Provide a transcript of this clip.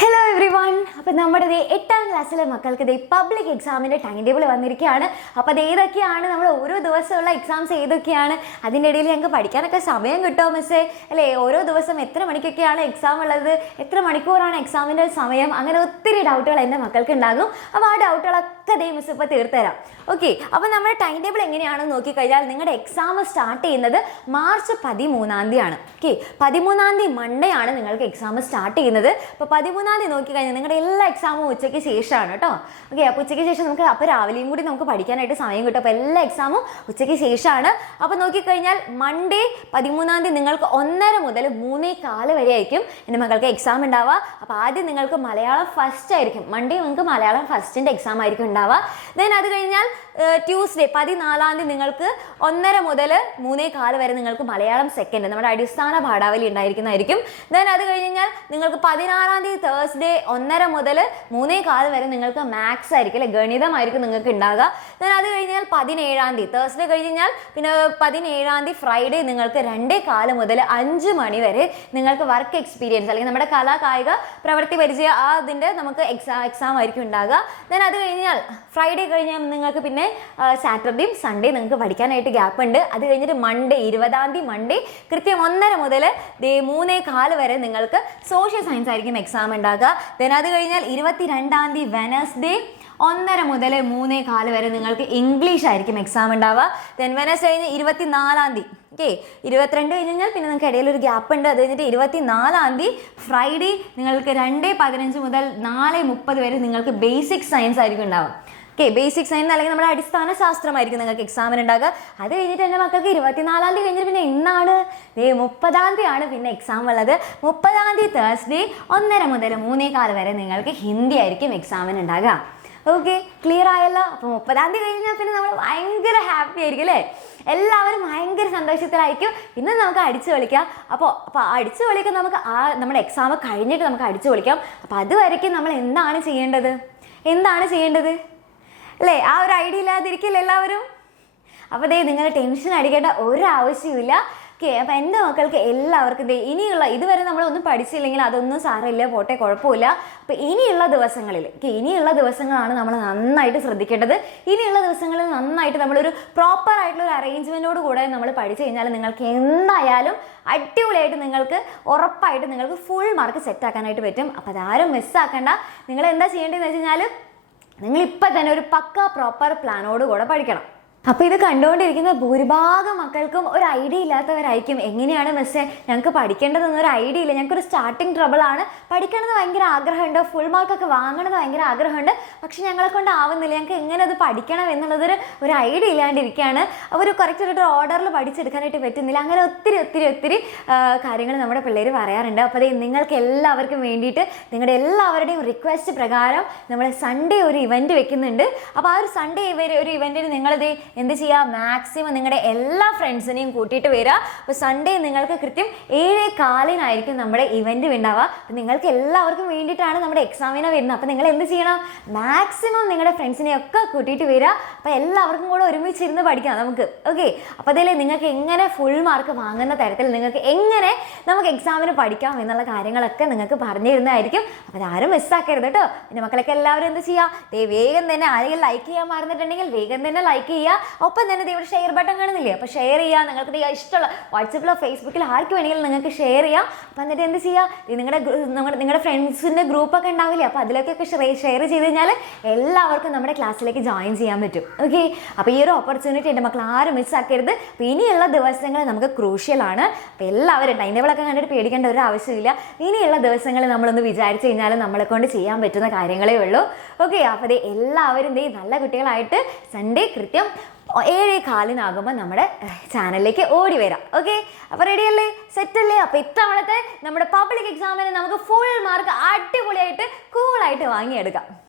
Hello everyone. അപ്പോൾ നമ്മുടെ 8ാം ക്ലാസ്സിലെ മക്കൾക്ക് പബ്ലിക് എക്സാമിന്റെ ടൈം ടേബിൾ വന്നിരിക്കുകയാണ്. അപ്പോൾ ഏതൊക്കെയാണ് നമ്മൾ ഓരോ ദിവസമുള്ള എക്സാംസ് ഏതൊക്കെയാണ്? അതിന്റെ ഇടയിൽ ഞങ്ങൾക്ക് പഠിക്കാനൊക്കെ സമയം കിട്ടുമോ മിസ്സേ? അല്ലേ, ഓരോ ദിവസം എത്ര മണിക്കൊക്കെയാണ് എക്സാം ഉള്ളത്, എത്ര മണിക്കൂറാണ് എക്സാമിന്റെ സമയം, അങ്ങനെ ഒത്തിരി ഡൗട്ടുകൾ എൻ്റെ മക്കൾക്ക് ഉണ്ടാകും. അപ്പോൾ ആ ഡൗട്ടുകളൊക്കെ മിസ് ഇപ്പോൾ തീർത്തുതരാം. ഓക്കെ, അപ്പോൾ നമ്മുടെ ടൈം ടേബിൾ എങ്ങനെയാണെന്ന് നോക്കിക്കഴിഞ്ഞാൽ നിങ്ങളുടെ എക്സാം സ്റ്റാർട്ട് ചെയ്യുന്നത് മാർച്ച് 13-ാം തീയതിയാണ്. ഓക്കെ, 13-ാം തീയതി മൺഡേ ആണ് നിങ്ങൾക്ക് എക്സാം സ്റ്റാർട്ട് ചെയ്യുന്നത്. അപ്പോൾ 13-ാം തീയതി നോക്കിക്കഴിഞ്ഞാൽ നിങ്ങളുടെ എല്ലാ എക്സാമും ഉച്ചയ്ക്ക് ശേഷമാണ് കേട്ടോ. ഓക്കെ, അപ്പോൾ ഉച്ചയ്ക്ക് ശേഷം നമുക്ക് അപ്പോൾ രാവിലെയും കൂടി നമുക്ക് പഠിക്കാനായിട്ട് സമയം കിട്ടും. അപ്പോൾ എല്ലാ എക്സാമും ഉച്ചയ്ക്ക് ശേഷമാണ്. അപ്പോൾ നോക്കിക്കഴിഞ്ഞാൽ മൺഡേ 13-ാം തീയതി നിങ്ങൾക്ക് 1:30 മുതൽ 3:15 വരെ ആയിരിക്കും എൻ്റെ മക്കൾക്ക് എക്സാം ഉണ്ടാവുക. അപ്പോൾ ആദ്യം നിങ്ങൾക്ക് മലയാളം ഫസ്റ്റ് ആയിരിക്കും. മൺഡേ നിങ്ങൾക്ക് മലയാളം ഫസ്റ്റിൻ്റെ എക്സാം ആയിരിക്കും ഉണ്ടാവുക. ദെൻ അത് കഴിഞ്ഞാൽ ട്യൂസ്ഡേ 14-ാം തീയതി നിങ്ങൾക്ക് 1:30 മുതൽ 3:15 വരെ നിങ്ങൾക്ക് മലയാളം സെക്കൻഡ് നമ്മുടെ അടിസ്ഥാന പാഠാവലി ഉണ്ടായിരിക്കുന്നതായിരിക്കും. ദെൻ അത് കഴിഞ്ഞാൽ നിങ്ങൾക്ക് 16-ാം തീയതി തേഴ്സ്ഡേ 1:30 മുതൽ 3:15 വരെ നിങ്ങൾക്ക് മാത്സ് ആയിരിക്കും, അല്ലെ, ഗണിതമായിരിക്കും നിങ്ങൾക്ക് ഉണ്ടാകുക. ദെൻ അത് കഴിഞ്ഞാൽ 17-ാം തീയതി തേഴ്സ്ഡേ കഴിഞ്ഞാൽ പിന്നെ 17-ാം തീയതി ഫ്രൈഡേ നിങ്ങൾക്ക് 2:15 മുതൽ 5 മണി വരെ നിങ്ങൾക്ക് വർക്ക് എക്സ്പീരിയൻസ് അല്ലെങ്കിൽ നമ്മുടെ കലാകായിക പ്രവൃത്തി പരിചയ അതിൻ്റെ നമുക്ക് എക്സാം ആയിരിക്കും ഉണ്ടാകുക. ദെൻ അത് കഴിഞ്ഞാൽ ഫ്രൈഡേ കഴിഞ്ഞാൽ നിങ്ങൾക്ക് പിന്നെ സാറ്റർഡേയും സൺഡേ നിങ്ങൾക്ക് പഠിക്കാനായിട്ട് ഗ്യാപ്പ് ഉണ്ട്. അത് കഴിഞ്ഞിട്ട് മൺഡേ 20-ാം തീയതി മൺഡേ കൃത്യം 1:30 മുതൽ 3:15 വരെ നിങ്ങൾക്ക് സോഷ്യൽ സയൻസ് ആയിരിക്കും എക്സാം ഉണ്ടാകുക. ദെൻ അത് കഴിഞ്ഞാൽ 22-ാം തീയതി വെനസ്ഡേ 1:30 മുതൽ 3:15 വരെ നിങ്ങൾക്ക് ഇംഗ്ലീഷ് ആയിരിക്കും എക്സാം ഉണ്ടാവുക. ദെൻ വെനസ്ഡേ കഴിഞ്ഞ് 24-ാം തീയതി ഓക്കെ 22 കഴിഞ്ഞാൽ പിന്നെ നിങ്ങൾക്ക് ഇടയിൽ ഒരു ഗ്യാപ്പ് ഉണ്ട്. അത് കഴിഞ്ഞിട്ട് 24-ാം തീയതി ഫ്രൈഡേ നിങ്ങൾക്ക് 2:15 മുതൽ 4:30 വരെ നിങ്ങൾക്ക് ബേസിക് സയൻസ് ആയിരിക്കും ഉണ്ടാവുക. ഓക്കെ, ബേസിക് സയൻസ് അല്ലെങ്കിൽ നമ്മുടെ അടിസ്ഥാന ശാസ്ത്രമായിരിക്കും നിങ്ങൾക്ക് എക്സാമിന് ഉണ്ടാകുക. അത് കഴിഞ്ഞിട്ട് എൻ്റെ മക്കൾക്ക് 24-ാം തീയതി കഴിഞ്ഞിട്ട് പിന്നെ എന്നാണ് 30-ാം തീയതി ആണ് പിന്നെ എക്സാം ഉള്ളത്. 30-ാം തീയതി തേഴ്സ്ഡേ 1:30 മുതൽ 3:15 വരെ നിങ്ങൾക്ക് ഹിന്ദി ആയിരിക്കും എക്സാമിന് ഉണ്ടാകുക. ഓക്കെ, ക്ലിയർ ആയല്ലോ? അപ്പോൾ 30-ാം തീയതി കഴിഞ്ഞാൽ പിന്നെ നമ്മൾ ഭയങ്കര ഹാപ്പി ആയിരിക്കും, അല്ലേ? എല്ലാവരും ഭയങ്കര സന്തോഷത്തിലായിരിക്കും. ഇന്ന് നമുക്ക് അടിച്ചു കളിക്കാം. അപ്പോൾ അടിച്ചു കളിക്കാൻ നമുക്ക് നമ്മുടെ എക്സാം കഴിഞ്ഞിട്ട് നമുക്ക് അടിച്ചു കളിക്കാം. അപ്പോൾ അതുവരയ്ക്കും നമ്മൾ എന്താണ് ചെയ്യേണ്ടത് അല്ലേ? ആ ഒരു ഐഡിയ ഇല്ലാതിരിക്കില്ല എല്ലാവരും. അപ്പോൾ നിങ്ങൾ ടെൻഷൻ അടിക്കേണ്ട ഒരാവശ്യമില്ല. ഓക്കെ, അപ്പോൾ എൻ്റെ മക്കൾക്ക് എല്ലാവർക്കും ഇനിയുള്ള ഇതുവരെ നമ്മളൊന്നും പഠിച്ചില്ലെങ്കിൽ അതൊന്നും സാരമില്ല, പോട്ടെ, കുഴപ്പമില്ല. അപ്പോൾ ഇനിയുള്ള ദിവസങ്ങളാണ് നമ്മൾ നന്നായിട്ട് ശ്രദ്ധിക്കേണ്ടത്. ഇനിയുള്ള ദിവസങ്ങളിൽ നന്നായിട്ട് നമ്മളൊരു പ്രോപ്പർ ആയിട്ടുള്ള ഒരു അറേഞ്ച്മെൻറ്റോട് കൂടെ നമ്മൾ പഠിച്ചു കഴിഞ്ഞാൽ നിങ്ങൾക്ക് എന്തായാലും അടിപൊളിയായിട്ട് നിങ്ങൾക്ക് ഉറപ്പായിട്ട് നിങ്ങൾക്ക് ഫുൾ മാർക്ക് സെറ്റ് ആക്കാനായിട്ട് പറ്റും. അപ്പോൾ അതാരും മിസ്സാക്കണ്ട. നിങ്ങൾ എന്താ ചെയ്യേണ്ടതെന്ന് വെച്ച് കഴിഞ്ഞാൽ നിങ്ങളിപ്പോൾ തന്നെ ഒരു പക്ക പ്രോപ്പർ പ്ലാനോട് കൂടെ പഠിക്കണം. അപ്പോൾ ഇത് കണ്ടുകൊണ്ടിരിക്കുന്ന ഭൂരിഭാഗം മക്കൾക്കും ഒരു ഐഡിയ ഇല്ലാത്തവരായിരിക്കും. എങ്ങനെയാണ് മിസ്സേ ഞങ്ങൾക്ക് പഠിക്കേണ്ടതെന്നൊരു ഐഡിയ ഇല്ല, ഞങ്ങൾക്കൊരു സ്റ്റാർട്ടിങ് ട്രബിളാണ്, പഠിക്കണമെന്ന് ഭയങ്കര ആഗ്രഹമുണ്ട്, ഫുൾ മാർക്കൊക്കെ വാങ്ങണമെന്ന് ഭയങ്കര ആഗ്രഹമുണ്ട്, പക്ഷെ ഞങ്ങളെ കൊണ്ട് ആവുന്നില്ല, ഞങ്ങൾക്ക് എങ്ങനെ അത് പഠിക്കണം എന്നുള്ളതൊരു ഐഡിയ ഇല്ലാണ്ടിരിക്കുകയാണ്. ഒരു കറക്റ്റ് ഓർഡറിൽ പഠിച്ചെടുക്കാനായിട്ട് പറ്റുന്നില്ല. അങ്ങനെ ഒത്തിരി കാര്യങ്ങൾ നമ്മുടെ പിള്ളേർ പറയാറുണ്ട്. അപ്പോൾ നിങ്ങൾക്ക് എല്ലാവർക്കും വേണ്ടിയിട്ട് നിങ്ങളുടെ എല്ലാവരുടെയും റിക്വസ്റ്റ് പ്രകാരം നമ്മൾ സൺഡേ ഒരു ഇവൻറ്റ് വെക്കുന്നുണ്ട്. അപ്പോൾ ആ ഒരു സൺഡേ ഒരു ഇവൻറ്റിന് നിങ്ങളിത് എന്ത് ചെയ്യുക, മാക്സിമം നിങ്ങളുടെ എല്ലാ ഫ്രണ്ട്സിനെയും കൂട്ടിയിട്ട് വരിക. അപ്പോൾ സൺഡേ നിങ്ങൾക്ക് കൃത്യം 7:15 നമ്മുടെ ഇവൻറ്റ് ഉണ്ടാവുക. അപ്പോൾ നിങ്ങൾക്ക് എല്ലാവർക്കും വേണ്ടിയിട്ടാണ് നമ്മുടെ എക്സാമിനെ വരുന്നത്. അപ്പോൾ നിങ്ങൾ എന്ത് ചെയ്യണം, മാക്സിമം നിങ്ങളുടെ ഫ്രണ്ട്സിനെയൊക്കെ കൂട്ടിയിട്ട് വരിക. അപ്പോൾ എല്ലാവർക്കും കൂടെ ഒരുമിച്ചിരുന്ന് പഠിക്കാം നമുക്ക്. ഓക്കെ, അപ്പോൾ അതിൽ നിങ്ങൾക്ക് എങ്ങനെ ഫുൾ മാർക്ക് വാങ്ങുന്ന തരത്തിൽ നിങ്ങൾക്ക് എങ്ങനെ നമുക്ക് എക്സാമിന് പഠിക്കാം എന്നുള്ള കാര്യങ്ങളൊക്കെ നിങ്ങൾക്ക് പറഞ്ഞു തരുന്നതായിരിക്കും. അപ്പോൾ അതാരും മിസ്സാക്കരുത് കേട്ടോ. പിന്നെ മക്കളൊക്കെ എല്ലാവരും എന്ത് ചെയ്യുക, വേഗം തന്നെ ആരെങ്കിലും ലൈക്ക് ചെയ്യാൻ മറന്നിട്ടുണ്ടെങ്കിൽ വേഗം തന്നെ ലൈക്ക് ചെയ്യുക. ഒപ്പം തന്നെ ഇവിടെ ഷെയർ ബട്ടൺ കാണുന്നില്ലേ, അപ്പോൾ ഷെയർ ചെയ്യുക. നിങ്ങൾക്ക് ഇഷ്ടമുള്ള വാട്സപ്പിലോ ഫേസ്ബുക്കിലോ ആർക്ക് വേണമെങ്കിലും നിങ്ങൾക്ക് ഷെയർ ചെയ്യാം. അപ്പം എന്നിട്ട് എന്ത് ചെയ്യുക, നിങ്ങളുടെ ഫ്രണ്ട്സിൻ്റെ ഗ്രൂപ്പൊക്കെ ഉണ്ടാവില്ലേ, അപ്പോൾ അതിലേക്കൊക്കെ ഷെയർ ചെയ്ത് കഴിഞ്ഞാൽ എല്ലാവർക്കും നമ്മുടെ ക്ലാസ്സിലേക്ക് ജോയിൻ ചെയ്യാൻ പറ്റും. ഓക്കെ, അപ്പോൾ ഈ ഒരു ഓപ്പർച്യൂണിറ്റി എൻ്റെ മക്കൾ ആരും മിസ്സാക്കരുത്. അപ്പോൾ ഇനിയുള്ള ദിവസങ്ങൾ നമുക്ക് ക്രൂഷ്യലാണ്. അപ്പോൾ എല്ലാവരും ടൈം ടേബിളൊക്കെ കണ്ടിട്ട് പേടിക്കേണ്ട ഒരു ആവശ്യമില്ല. ഇനിയുള്ള ദിവസങ്ങൾ നമ്മളൊന്ന് വിചാരിച്ചു കഴിഞ്ഞാൽ നമ്മളെ കൊണ്ട് ചെയ്യാൻ പറ്റുന്ന കാര്യങ്ങളേ ഉള്ളൂ. ഓക്കെ, അപ്പോൾ എല്ലാവരും നല്ല കുട്ടികളായിട്ട് സൺഡേ കൃത്യം 7:15 നമ്മുടെ ചാനലിലേക്ക് ഓടി വരാം. ഓക്കെ, അപ്പോൾ റെഡിയല്ലേ, സെറ്റല്ലേ? അപ്പോൾ ഇത്തവണത്തെ നമ്മുടെ പബ്ലിക് എക്സാമിന് നമുക്ക് ഫുൾ മാർക്ക് അടിപൊളിയായിട്ട് കൂളായിട്ട് വാങ്ങിയെടുക്കാം.